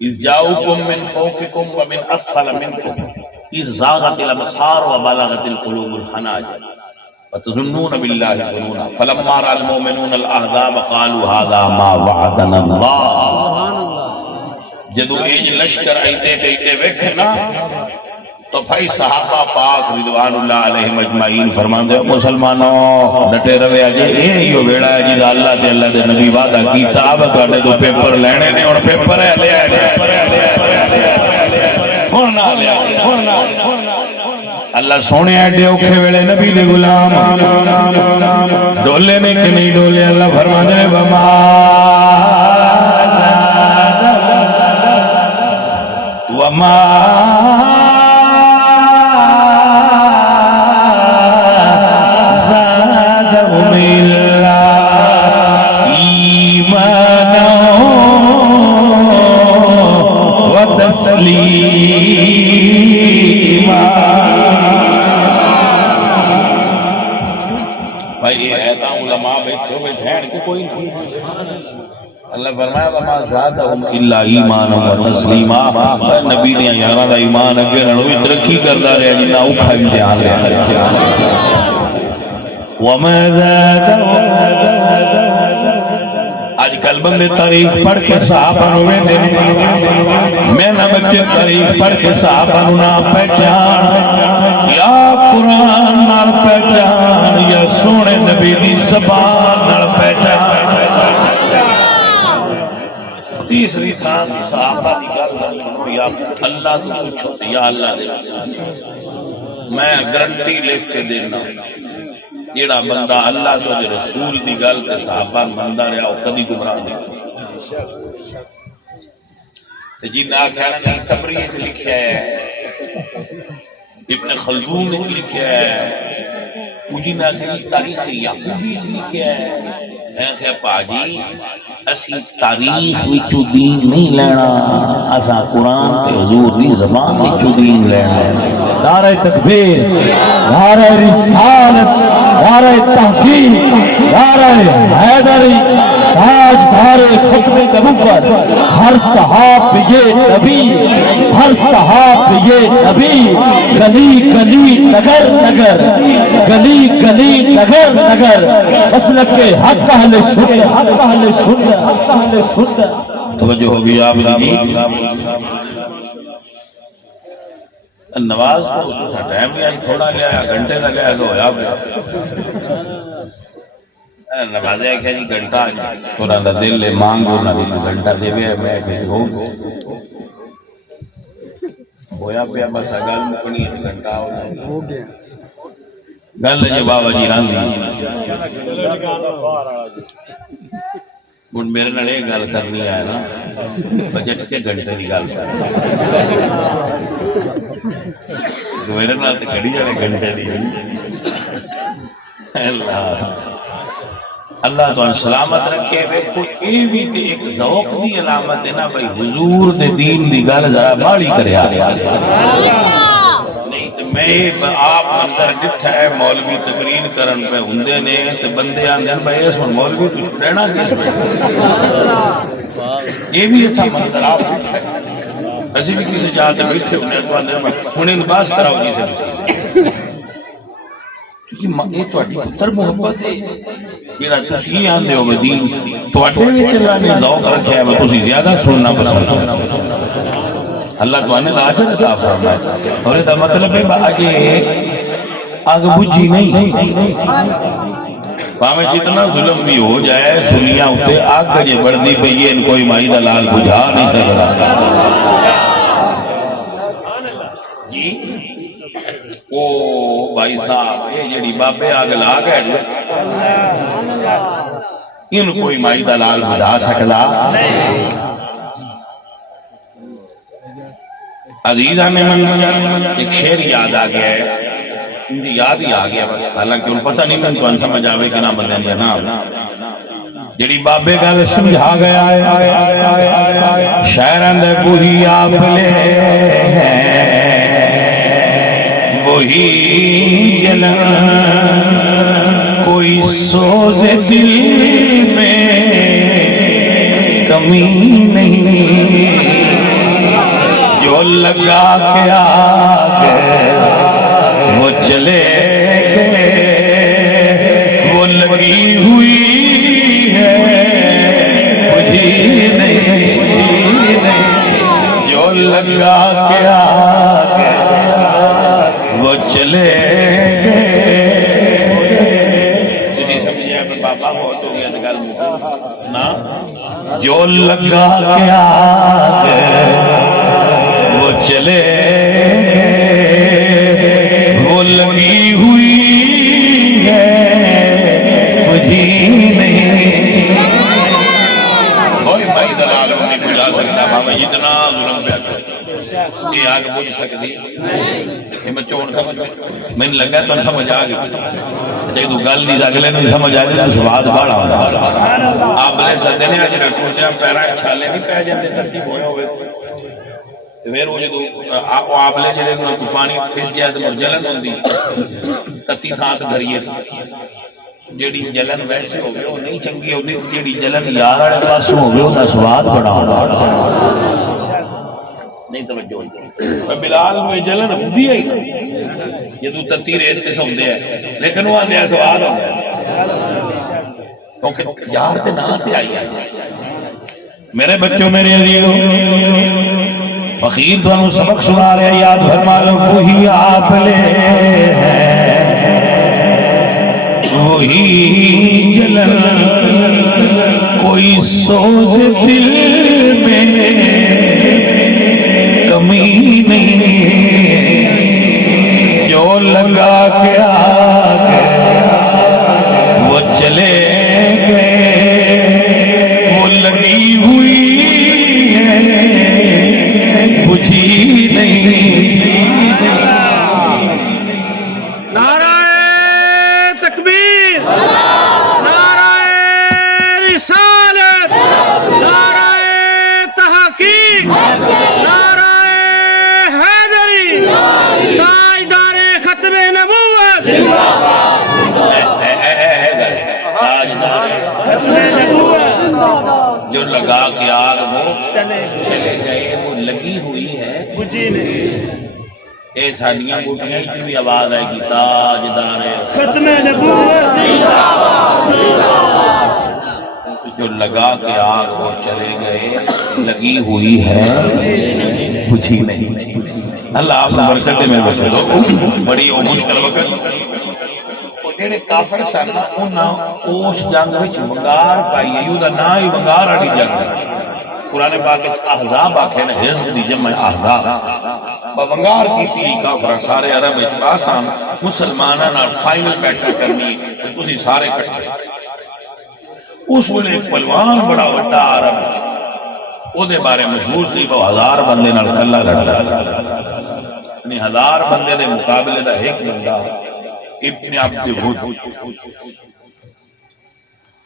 اِذْ جَاءُوكُم مِّن فَوْقِكُمْ وَمِنْ أَسْفَلَ مِنْكُمْ إِذْ زَاغَتِ الْأَبْصَارُ وَبَلَغَتِ الْقُلُوبُ الْحَنَاجِرَ وَتَظُنُّونَ بِاللَّهِ الظُّنُونَ فَلَمَّا رَأَى الْمُؤْمِنُونَ الْأَحْزَابَ قَالُوا هَذَا مَا وَعَدَنَا اللَّهُ جدو ایج لشکر آئیتے پیتے ویکھنا تو بھائی صحابہ پاک رضوان اللہ علیہ مجمعین فرمان دے مسلمانوں ڈٹے روے آجے یہ ویڑا ہے جیدہ اللہ تے اللہ دے نبی وعدہ کیتا اب کرنے تو پیپر لینے نے اور پیپر ہے لے اللہ سونے ایڈے اوکھے ویڑے نبی دے غلام ڈولے نے کہ نہیں ڈولے اللہ فرمان دے وما کھین کو کوئی نہیں. اللہ فرمایا وما زادہم الا ایمانا و تسلیما. نبی نے یاراں دا ایمان اگے نالوں بھی ترقی کردا رہیا جنہ اوکھا امتحان رہیا. وما زادہم. آج کل بندے تاریخ پڑھ کے صحابہ نو ویندے نے. میں نہ بچے تاریخ پڑھ کے صحابہ نو نہ پہچان. یا قرآن نال پہچان یا سونے نبی دی زبان نال پہچان. تیسری تھان صحابہ دی گل نہ سنو یا اللہ تو پوچھو یا اللہ دے. میں گارنٹی لکھ کے دینا جیڑا بندہ اللہ تو رسول دی گل تے صحابہ مندا رہیا او کبھی گمراہ نہیں. تے جی نہ کہنا نہیں تبری وچ لکھیا ہے, ابن خلدون وچ لکھیا ہے, مجھے نہ کہ تاریخ یعقوبی وچ لکھیا ہے. میں کہ پاجی اسی تاریخ وچوں دین نہیں لینا, اساں قرآن تے حضور دی زبان وچوں دین لینا. نعرہ تکبیر, نعرہ رسالت, نعرہ تحقیق, نعرہ حیدری, تاجدار ختم نبوت. ہر صحاب یہ نبی, ہر صحاب یہ نبی. گلی گلی نگر نگر, گلی گلی نگر نگر, مسلک کے حق اہل سنت, حق اہل سنت, حق اہل سنت. توجہ ہوگی آپ کی. نواز کو ٹائم بھی آج تھوڑا لیا, گھنٹے کا لیا تو ہویا پیا. نواز ہے کہ جی گھنٹہ تھوڑا دا دل لے مانگو نہ بھی گھنٹہ دے گئے. میں کہ ہو ہویا پیا بس گل مکنی ہے گھنٹہ ہو گیا. گل جو بابا جی راندھی ہن میرے نال یہ گل کرنی ہے نا بجٹ کے گھنٹے کی گل کر میرے نال تے گھڑی والے گھنٹے دی. اللہ تو سلامت رکھے. ویکھو اے بھی تے ایک ذوق دی علامت ہے نا بھائی حضور دے دین دی گل ذرا باہلی کریا. نہیں تے میں آپ اندر ڈٹھا ہے مولوی تقریر کرن پہ ہوندے نے تے بندے آندے بھائی اس مولوی تو چھڑنا کس پہ. یہ بھی ایسا منظر آپ ڈٹھا ہے. اسی بھی کسی جہاں تے بیٹھے ہونے تو آندے ہن ان باس کراؤ جی سے کیونکہ یہ تہاڈی پتر محبت ہے جڑا تسی آندے ہو دین تہاڈے وچ اللہ نے ذوق رکھیا ہے تسی زیادہ سننا پسند کرو. اللہ توانے دا اجر عطا فرمائے. اور دا مطلب ہے اگے اگ بجھی نہیں, پاویں جتنا ظلم بھی ہو جائے سنیاں اتے آگ جے بڑھدی پئی ہے ان کوئی مائی دا لال بجھا نہیں سکتا. جی او بھائی صاحب یہ جڑی بابے آگ لا گئے ان کوئی مائی دا لال بجھا سکتا عزیزہ میں من ایک شعر یاد آ گیا ہے. مجھے یاد ہی آ گیا بس, حالانکہ ان پتہ نہیں میں تو ان سمجھ آوے کہ نہ بندے دیا نام جڑی بابے گل سمجھا گیا ہے. شہران دے وہی آپ لے وہی جلا, کوئی سوز دل میں کمی نہیں. جو لگا کے آگے وہ چلے گئے, وہ لگی ہوئی ہے مجھے نہیں. جو لگا کے آگے وہ چلے گئے. تجھے سمجھے اپنے بابا بہت ہو گیا گل نا. جو لگا کے آگے وہ چلے وہ لگی ہوئی ہے مجھے نہیں. کوئی بھائی دلال نہیں بجھا سکتا بابا جتنا ظلم پہ آگے یہ آگ بجھ سکتی یہ میں چون سمجھ میں لگا تو سمجھ آ گئی. جب تو گل نہیں اگلے نہیں سمجھ آ گئی تو سواد بڑا ہوتا. آپ لے سکتے ہیں اج رکھو جہاں پیرا چھالے نہیں پہ جاتے ترتیب ہوئے ہوئے پھر وہ جو آپ لے جڑے پانی پھس گیا تو جلن ہوندی تتی تھان تے دھریے جیڑی جلن ویسے ہوگی وہ نہیں چنگی ہوگی، جیڑی جلن یار والے پاسوں ہوگی وہ سواد بڑا نہیں توجہ ہوئی بلال میں جلن ہوندی ہے جدو تتی ریت تے سوندے ہیں، لیکن وہ آندے سواد ہو گیا کیونکہ یار تے نہ تے آئی ہے۔ میرے بچوں میرے علیو فقیر تو سبق سنا رہے ہیں، یاد فرما لو وہی آپ لے وہی جلن کوئی سوز دل میں کمی نہیں، جو لگا کے آگے وہ چلے گئے، وہ لگی ہوئی ہے بجھی نہیں۔ نعرہ تکبیر، نعرہ رسالت، نعرہ تحقیق، نعرہ حیدری، تاجدار ختم نبوت، جو لگا کے آگ وہ چلے گئے، وہ لگی ہوئی ہے بجھی نہیں۔ اے ساڈیاں بوٹیاں کی بھی آواز آئے گی، تاجدار ختم نبوت، جو لگا کے آگ وہ چلے گئے، لگی ہوئی ہے بجھی نہیں۔ اللہ آپ کو برکت دے میرے بچے دو، بڑی او مشکل وقت جیڑے کافر سن انہاں اس جنگ وچ ونگار پائی ہے، یوں دا نا ہی ونگار والی جنگ ہے۔ قرآن پاک احزاب آکھے نا، حزب دی جمع احزاب، ونگار کیتی کافر سارے عرب وچ آسان مسلماناں نال فائنل بیٹل کرنی تے تسی سارے کٹھے۔ اس ویلے ایک پہلوان بڑا وڈا عرب او دے بارے مشہور سی، وہ 1000 بندے نال کلا لڑدا، یعنی 1000 بندے دے مقابلے دا ایک بندہ ابن عبد ود،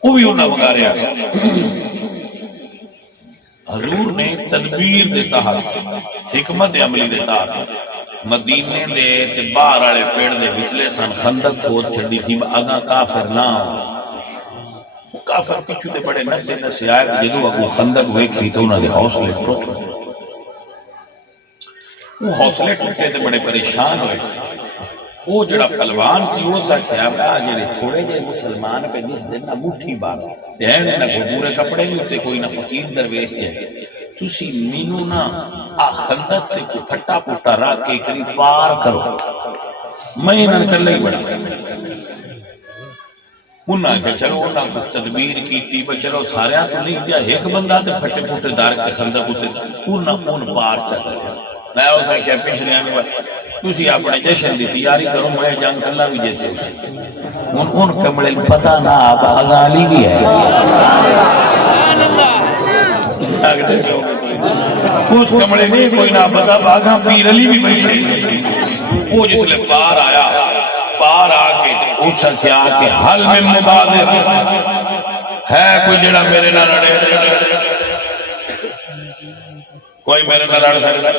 وہ بھی انہاں وگاریا۔ حضور نے تدبیر دے تحت، حکمت عملی دے تحت مدینے دے تے باہر والے پیڑ دے وچلے سن خندق کھود چھڈی سی، اگاں کافر نہ ہو۔ کافر پیچھے تے بڑے نسے نسے آئے، جدوں اگوں خندق ویکھی تو انہاں دے حوصلے ٹوٹ گئے، وہ حوصلے ٹوٹے تے بڑے پریشان ہوئے۔ وہ جڑا پہلوان سی وہ سا کیا جڑے تھوڑے جے مسلمان پہ جس دن نہ مٹھی بار دین نہ پورے کپڑے بھی ہوتے، کوئی نہ فقیر درویش جائے، تسی مینو نہ خندق تے کوئی پھٹا پھٹا رکھ کے کری پار کرو، میں انہاں کر لئی بڑا۔ انہاں کہ چلو انہاں کو تدبیر کیتی بہ چلو ساریاں تو نہیں دیا، ایک بندہ تے پھٹے پھٹے دار کے خندق ہوتے انہاں ان پار چل گیا۔ میں ہوتا کیا پچھلے آنے تسی اپنے جشن دی تیاری کرو، میں جنگ کرنا بھی جیتے ان کمڑے پتہ نہ آپ اگالی بھی ہے، اس کمڑے میں کوئی نہ پتہ باغاں پیر علی بھی بیٹھے۔ وہ جس لئے پار آیا، پار آکے اچھا کیا کہ حل میں مبادر ہے کوئی جڑا میرے نہ لڑے، کوئی میرے نہ لڑ سکتا۔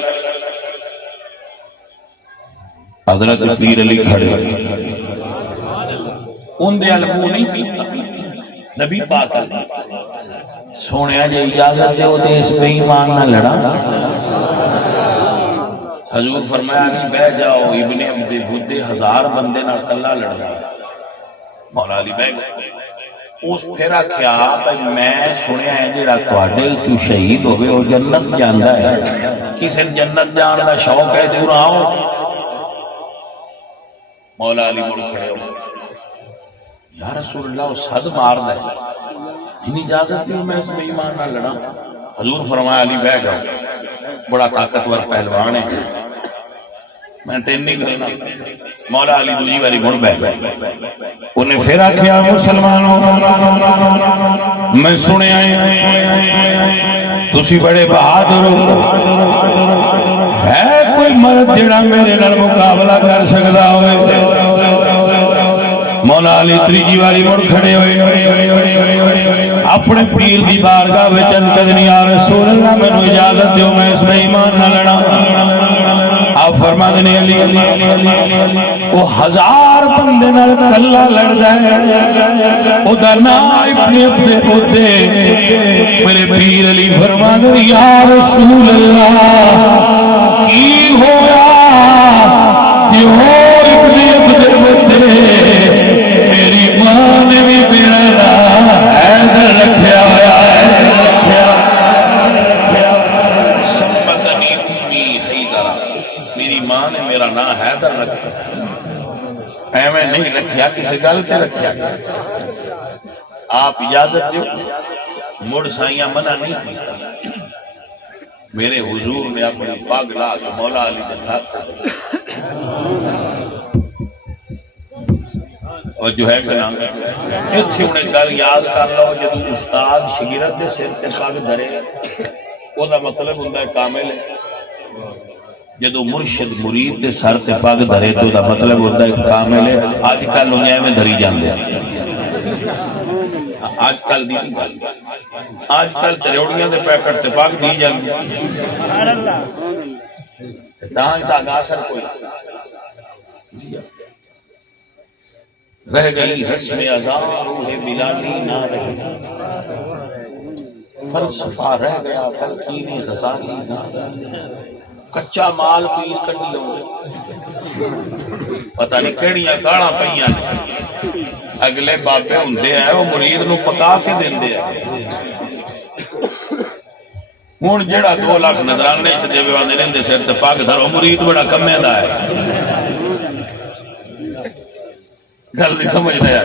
حضرت پیر علی کھڑے ان دے علمو نہیں پیتا، نبی پاک سونے جے اجازت دے ہوتے اس بے ایمان نہ لڑا۔ حضور فرمایا نہیں بہ جاؤ، ابن عبد ود 1000 بندے نہ کلا لڑنا۔ مولا علی بہ گئے، اس پھر کیا میں سنیا ہے جڑا تواڈے تو شہید ہوئے وہ جنت جاندا ہے، کسی جنت جان دا شوق ہے دور آؤ۔ مولا علی مڑ کھڑے ہو، یا رسول اللہ اس حد مار دے، ان اجازت دیو میں اس بے ایمان نہ لڑا۔ حضور فرمایا علی بہ جاؤ، بڑا طاقتور پہلوان ہے، میں تین نہیں کرنا۔ مولا علی دوجی والی مڑ بہ گئے، انہیں پھر آکھیا مسلمانوں میں سنے آئے تسی بڑے بہادر ہے کوئی مرد جڑا میرے نال مقابلہ کر سکدا ہوئے؟ مولا علی تریجی والی مڑ کھڑے ہوئے، اپنے پیر دی بارگاہ وچ عرض کرنی، یا رسول اللہ مینوں اجازت دیو میں اس بے ایمان نہ لڑا۔ آپ فرماتے ہیں علی وہ ہزار بندے نال کلا لڑدا ہے او دا نام ابن عبد ہوتے میرے پیر علی فرماتے ہیں یا رسول اللہ کی ہویا کہ ہو ابن عبد ہوتے میری ماں نے بھی میرا نام حیدر رکھیا ہوا ہے میری ماں نے میرا نام حیدر رکھا ایویں نہیں رکھیا کسی گل تے رکھیا آپ اجازت دیو مڑ سائیاں منع نہیں کی میرے حضور نے اپنی پاگ لا کے مولا علی کے ساتھ اور جو ہے کہ نام ایتھے انہیں گل یاد کر لو جدو استاد شگیرت دے سر تے پاگ دھرے او دا مطلب ہوندا ہے کامل ہے جدو مرشد مرید دے سر تے پاگ دھرے تو دا مطلب ہوتا ہے کامل ہے آج کل دنیا میں دھری جاندے آج کل دی آج کل تریوڑیاں دے پیکٹ تے پاگ دی جاندے تاں ہی تاں اثر کوئی رہ گئی رسم ازاں روح بلالی نہ رہی فلسفہ رہ گیا تلقین غزالی نہ کچا مال پیر کڈی پتہ نہیں کیڑیاں گالاں پئیاں اگلے بابے ہوندے ہیں وہ مرید نو پکا کے دیندے ہیں ہن جڑا 2 لاکھ نظرانے چ دیوے واندے رہندے سر تے پاگ دھرو مرید بڑا کمے دا ہے گل نہیں سمجھ رہا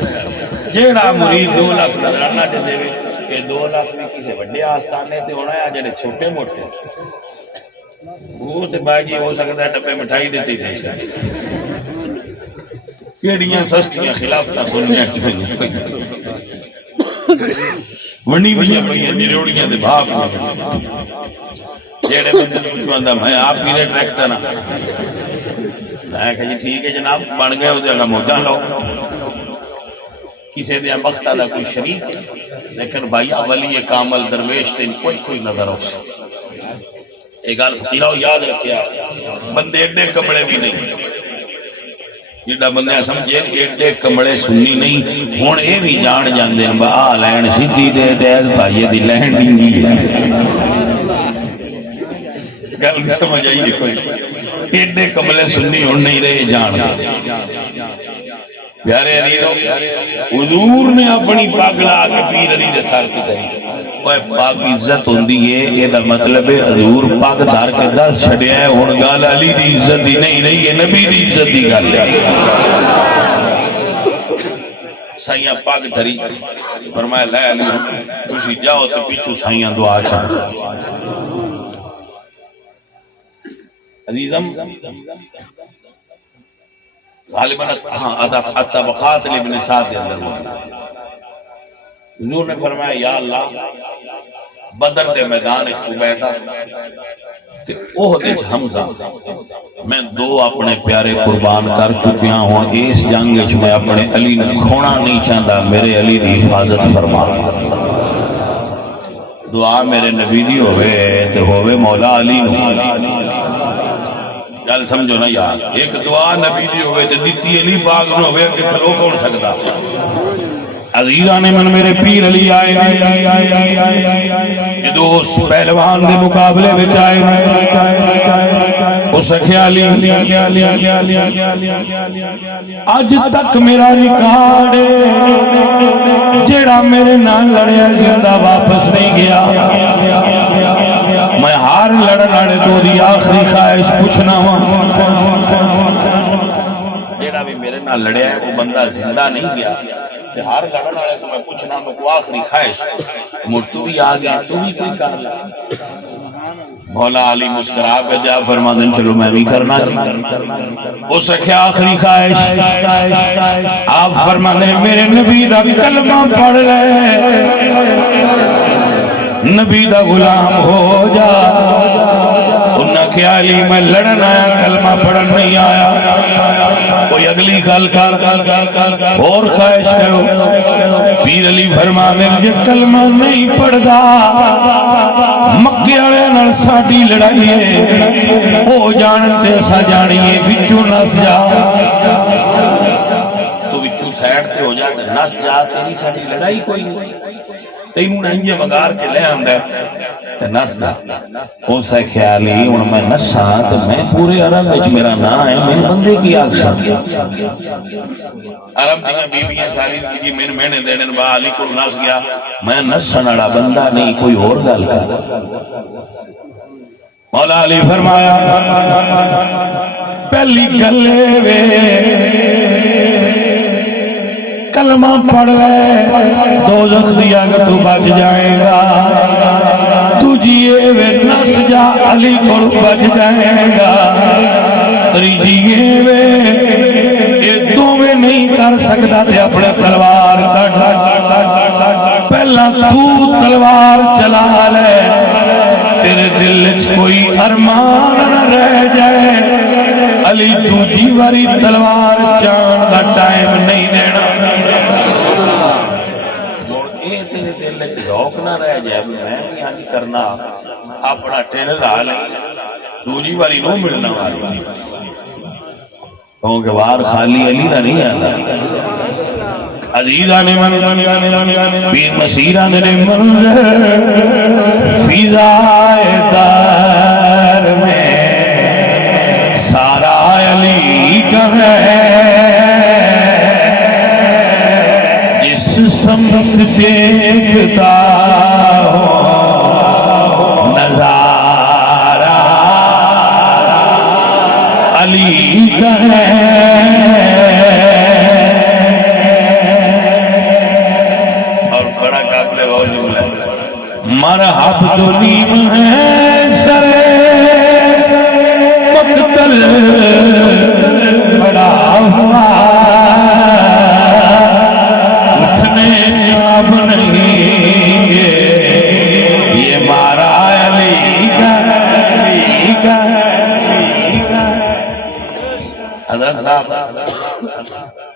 جیڑا مرید 2 لاکھ نظرانہ چ دیوے یہ 2 لاکھ بھی کسی وڈے آستانے تے ہونا ہے جڑے چھوٹے موٹے وہ تے باجی ہو سکتا ہے ڈبے مٹھائی دیتے دے کیڑیاں سستیاں خلافتاں دنیا چ ونی ویاں پئیاں نریوڑیاں دے بھاپ جیڑے بندے نوں پوچھاندا میں آپ میرے ٹریکٹر نہ میں کہ جی ٹھیک ہے جناب بن گئے اودے اگا موجاں لو کسی دے بختہ دا کوئی شریک لیکن بھائیا ولی کامل درویش تے کوئی نظر ہو ایک گل فقیرو یاد رکھیا بندے ایڈے کمڑے بھی نہیں جڑا بندے سمجھے ایڈے کمڑے سنی نہیں ہن اے بھی جان جاندے ہیں آ لین سیدھی دے تیز بھائی دی لین ڈنگی ہے گل سمجھ آئی کوئی ایڈے کمڑے سنی ہن نہیں رہے جان پیارے علی حضور نے اپنی پاگ لا کے پیر علی دے سر تے دئی اوے پاگ عزت ہوندی ہے اے دا مطلب ہے حضور پاگ دھار کے دس چھڈیا ہے ہن گل علی دی عزت دی نہیں رہی ہے نبی دی عزت دی گل ہے سائیاں پاگ دھری فرمایا لے علی تسی جاؤ تے پیچھے سائیاں دعا چھڈ عزیزم غالباً الطبقات لابن سعد کے اندر حضور نے فرمایا یا اللہ بدر دے میدان عبیدہ تے احد وچ حمزہ میں 2 اپنے پیارے قربان کر چکیا ہوں اس جنگ وچ میں اپنے علی نے کھونا نہیں چاہتا میرے علی دی حفاظت فرما دعا میرے نبی دی ہوئے تے ہوئے مولا علی گل سمجھو نا یار ایک دعا نبی دی ہوئے تے دیتی علی پاک نو ہوئے کہ کھلو کون سکتا عزیزان من میرے پیر علی آئے یہ دوست پہلوان دے مقابلے بچ آئے اس خیالی آج تک میرا ریکارڈ جیڑا میرے نال لڑیا زندہ واپس نہیں گیا میں ہار لڑنے تو دی آخری خواہش پوچھنا ہوں جیڑا بھی میرے نال لڑیا ہے وہ بندہ زندہ نہیں گیا ہار لڑن والے تو میں پوچھنا تو آخری خواہش مجھ تو بھی آ گیا تو بھی کوئی کر لیا مولا علی مسکرا کے جا فرما دیں چلو میں بھی کرنا چاہیے ہو سکے آخری خواہش آپ فرما دیں میرے نبی دا کلمہ پڑھ لے نبی دا غلام ہو جا انہاں خیالی میں لڑن آیا کلمہ پڑھن نہیں آیا کوئی اگلی گل کر اور خواہش کرو پیر علی فرما دے جے کلمہ نہیں پڑھدا مکے والے نال ساڈی لڑائی ہے ہو جان تے اسا جانیے وچوں نس جا تو وچوں سائڈ تے ہو جا تے نس جا تیری ساڈی لڑائی کوئی نہیں تینوں انج مگار کے لے آندا تے نس جا اس خیال ہی ہن میں نساں تے میں پورے عرب وچ میرا نام ہے میں بندے کی آکھاں عرب دیاں بیویاں ساری زندگی میں مہنے دینے با علی کول نس گیا میں نسن والا بندہ نہیں کوئی اور گل کر مولا علی فرمایا پہلی گل وے کلمہ پڑھ لے دوزخ دی اگ تو بچ جائے گا تجھے وے نس جا علی کول بچ جائے گا تیجیے وے یہ دوویں نہیں کر سکتا تے اپنے تلوار کٹ پہلا تو تلوار چلا لے تیرے دل وچ کوئی ارمان نہ رہ جائے علی دوجی واری تلوار چان دا ٹائم نہیں دینا اے تیرے دل وچ ذوق نہ رہ جائے میں بھی آج کرنا اپنا ٹیل لا لے دوجی واری نو ملنا والی کیونکہ وار خالی علی دا نہیں آتا عزیزان من بین مسیران منظر فضائے دار میں سارا علی کا ہے جس سمت دیکھتا ہو نظارہ علی کا ہے مرحب تو نیم ہے سر مقتل بڑا ہوا اٹھنے اب نہیں یہ مارا علی کا حضرت صاحب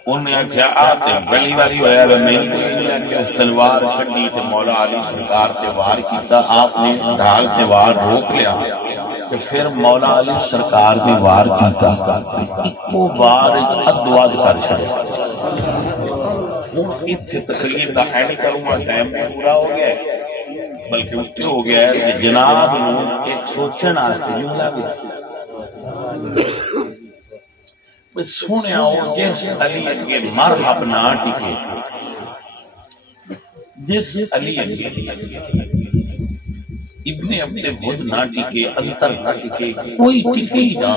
انہیں کیا آتے پہلی باری ہویا ہے میں کہ اس تلوار کٹی تے مولا علی سرکار تے وار کیتا آپ نے ڈھال تے وار روک لیا کہ پھر مولا علی سرکار نے وار کیتا ایکو وار ادواد کر چھڑے اتھے تقریر دا ہے نہیں کروں گا ٹائم پورا ہو گیا ہے بلکہ اتھے ہو گیا ہے کہ جناب ایک سوچن آستے جملہ بھی میں سونے آؤں جس علی کے مرحب نہ ٹکے جس علی کے ابن اپنے خود نہ ٹکے انتر نہ ٹکے کوئی ٹکے ہی نہ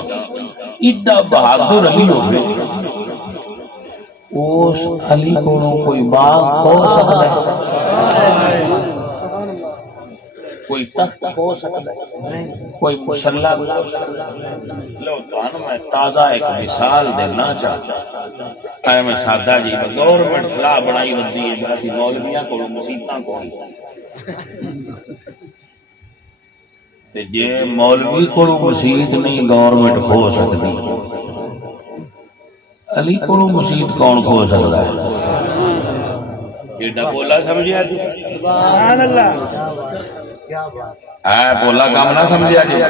ایڈا بہادر علی ہو گئے اس علی کو کوئی باغ ہو سکتا ہے کوئی تخت ہو سکتا ہے کوئی مسلح ہو سکتا ہے لو تو میں تازہ ایک مثال دینا چاہتا ہے میں سادہ جی گورنمنٹ صلاح بنائی بندی ہے باسی مولویاں کو مصیبتاں کو تے جے مولوی کو مسیت نہیں گورنمنٹ ہو سکتی علی کو مسیت کون ہو سکتا ہے یہ نہ بولا سمجھے سبحان اللہ بولا کام نہ سمجھا جی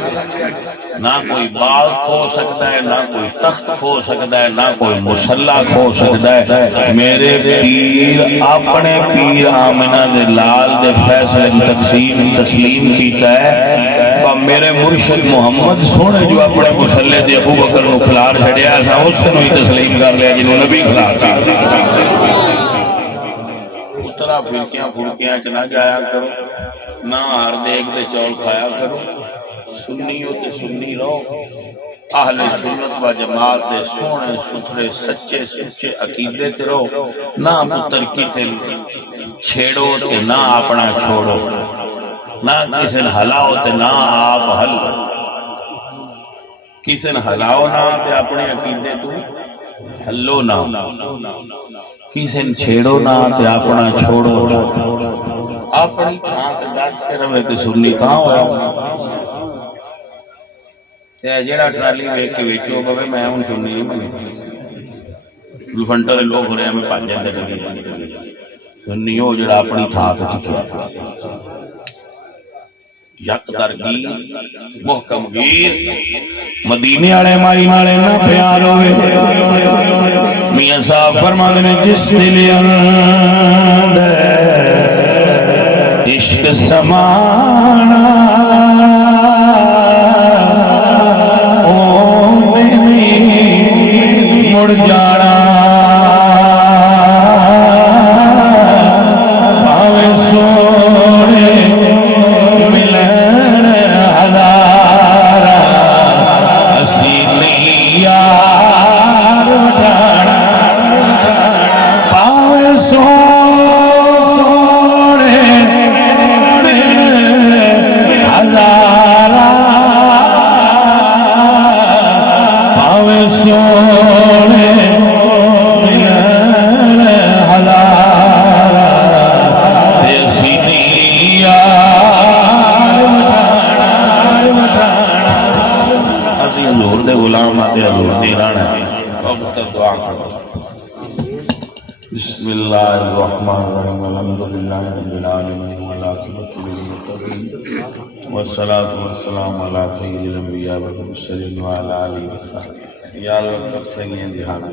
نہ کوئی باغ کھو سکتا ہے نہ کوئی تخت کھو سکتا ہے نہ کوئی مسلح کھو سکتا ہے میرے پیر اپنے پیر آمنہ دے لال دے فیصلے تسلیم کیتا ہے میرے مرشد محمد سونے جو اپنے مسلح دے ابو بکر نو کھلار چھڑیا ایسا اس نے ہی تسلیم کر لیا جنہوں نبی کھلار کر اترا پھرکیاں چ نہ جایا کرو نہ ہر دیکھ دے چول کھایا کرو سنیوں تے سنی رہو اہل سنت و جماعت دے سونے ستھرے سچے سچے عقیدے تے رہو نہ پتر کسے چھیڑو تے نہ اپنا چھوڑو نہ کسے ہلاؤ تے نہ آپ ہلو کسے ہلاؤ نہ تے اپنے عقیدے تو ہلو نہ کسے چھیڑو نہ تے اپنا چھوڑو اپنی تھان تے ڈٹ کے رہے تے سنی تھان ہویا تے جیڑا ٹرالی ویکھ کے ویچو پوے میں ہن سننی نہیں منی لفنٹر لوگ ہو رہے ہیں پانچ جاندے سننی ہو جڑا اپنی تھان تے ٹکیا یک درگی محکم گیر مدینے والے مائی نالے نہ پیار ہوئے میاں صاحب فرماندے نے جس دل اندر عشق سمانا او نہیں مڑ جانا پاوے سونے ملن ہزار اسی نہیں یار وٹانا پاوے سونے ہزار پاوے سونے ملن ہزار اسی نہیں یار وٹانا اسی حضور دے غلام آتے حضور دی رانا ہے اب تک دعا کرو بسم اللہ الرحمن الرحیم الحمدللہ رب العالمین والعاقبۃ للمتقین والصلاۃ والسلام علی خیر الانبیاء والمرسلین وعلی آلہ وصحبہ یا اللہ سب سے یہ دھیان